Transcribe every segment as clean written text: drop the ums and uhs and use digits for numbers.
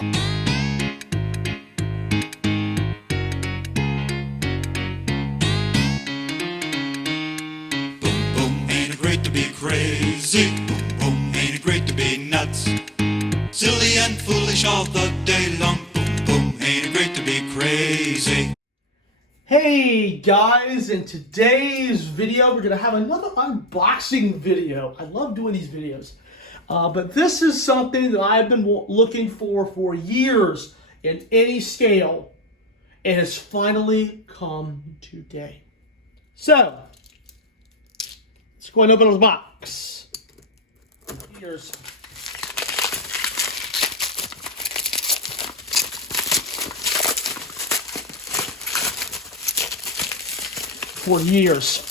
Boom, boom, ain't it great to be crazy? Boom, boom, ain't it great to be nuts? Silly and foolish all the day long. Boom, boom, ain't it great to be crazy? Hey guys, in today's video we're going to have another unboxing video. I love doing these videos. But this is something that I've been looking for years in any scale. It has finally come today. So, let's go and open the box. Here's for years.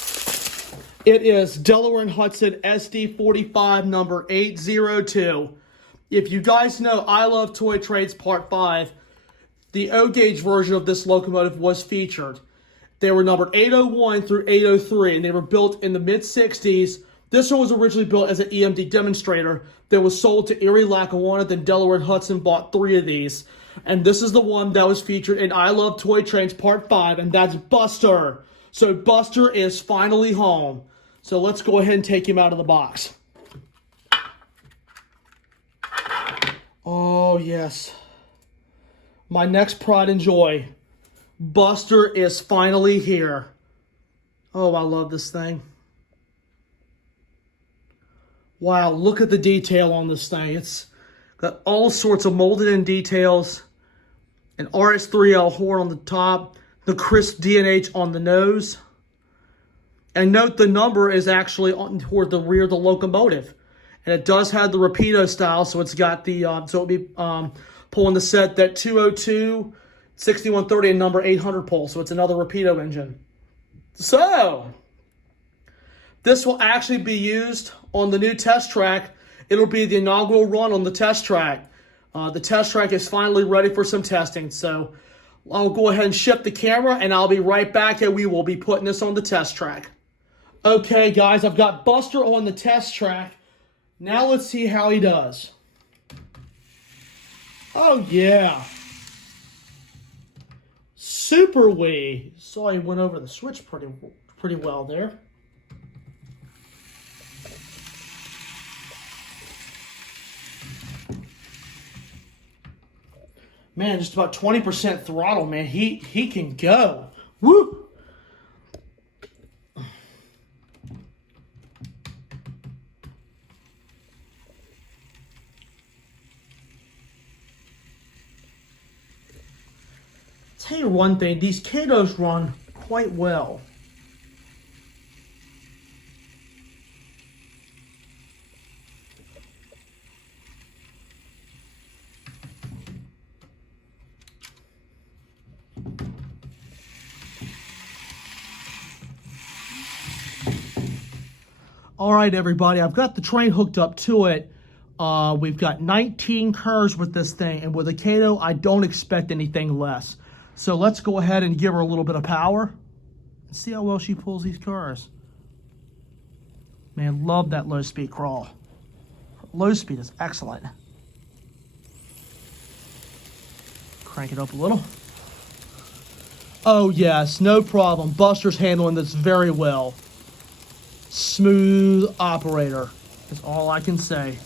It is Delaware and Hudson SD45 number 802. If you guys know I Love Toy Trades Part 5, the O-gauge version of this locomotive was featured. They were numbered 801 through 803, and they were built in the mid-60s. This one was originally built as an EMD demonstrator that was sold to Erie, Lackawanna. Then Delaware and Hudson bought 3 of these. And this is the one that was featured in I Love Toy Trades Part 5, and that's Buster. So Buster is finally home. So let's go ahead and take him out of the box. Oh, yes. My next pride and joy. Buster is finally here. Oh, I love this thing. Wow, look at the detail on this thing. It's got all sorts of molded in details. An RS3L horn on the top. The crisp D&H on the nose. And note the number is actually on toward the rear of the locomotive. And it does have the Rapido style, so it's got the, so it'll be pulling the set that 202, 6130, and number 800 pull. So it's another Rapido engine. So, this will actually be used on the new test track. It'll be the inaugural run on the test track. The test track is finally ready for some testing, so I'll go ahead and ship the camera, and I'll be right back, and we will be putting this on the test track. Okay, guys, I've got Buster on the test track. Now let's see how he does. Oh, yeah. Super wee. Saw he went over the switch pretty well there. Man, just about 20% throttle, man. He can go. Woo! Tell you one thing, these Katos run quite well. All right, everybody, I've got the train hooked up to it. We've got 19 curves with this thing, and with a Kato, I don't expect anything less. So let's go ahead and give her a little bit of power and see how well she pulls these curves. Man, love that low speed crawl. Low speed is excellent. Crank it up a little. Oh yes, no problem. Buster's handling this very well. Smooth operator is all I can say.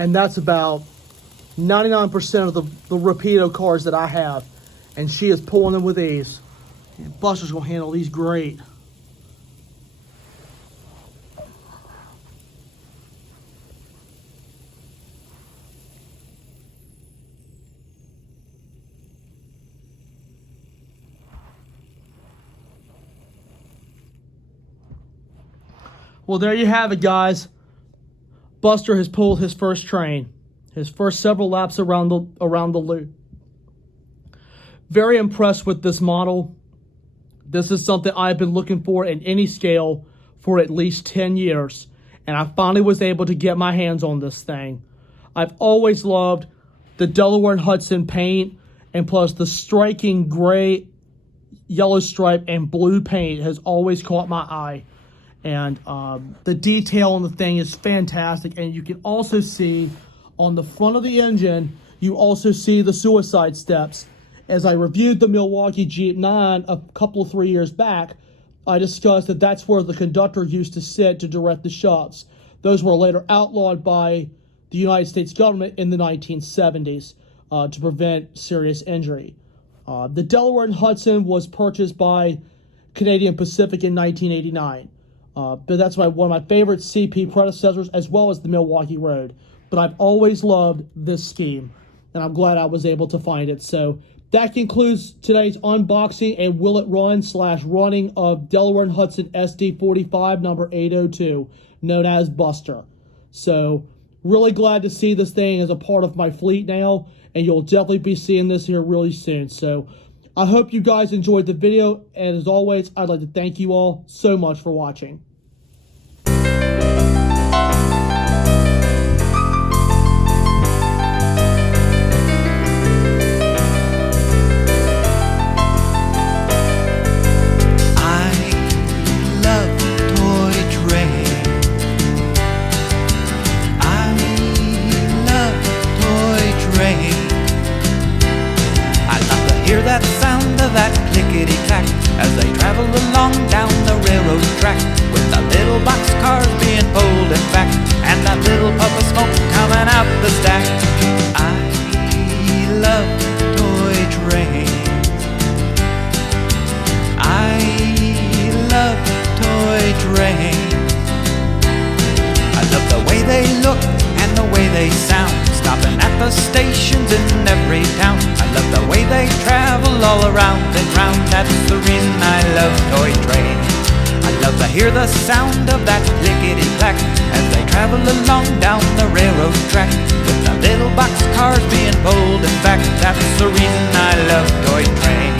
And that's about 99% of the Rapido cars that I have. And she is pulling them with ease. And Buster's going to handle these great. Well, there you have it, guys. Buster has pulled his first train, his first several laps around the loop. Very impressed with this model. This is something I've been looking for in any scale for at least 10 years, and I finally was able to get my hands on this thing. I've always loved the Delaware and Hudson paint, and plus the striking gray, yellow stripe, and blue paint has always caught my eye. And the detail on the thing is fantastic. And you can also see on the front of the engine, you also see the suicide steps. As I reviewed the Milwaukee Jeep 9 a couple of 3 years back, I discussed that that's where the conductor used to sit to direct the shoves. Those were later outlawed by the United States government in the 1970s to prevent serious injury. The Delaware and Hudson was purchased by Canadian Pacific in 1989. But that's one of my favorite CP predecessors, as well as the Milwaukee Road. But I've always loved this scheme, and I'm glad I was able to find it. So that concludes today's unboxing and will it run / running of Delaware and Hudson SD45 number 802, known as Buster. So really glad to see this thing as a part of my fleet now, and you'll definitely be seeing this here really soon. So I hope you guys enjoyed the video, and as always, I'd like to thank you all so much for watching. Hear that sound of that clickety-clack as they travel along down the railroad track, with the little boxcars being pulled in back and that little puff of smoke coming out the stack. I love toy trains. I love toy trains. I love the way they look and the way they sound, stopping at the stations in every town. I love the way they travel all around and round. That's the reason I love toy trains. I love to hear the sound of that clickety-clack as they travel along down the railroad track, with the little boxcars being pulled in back. That's the reason I love toy trains.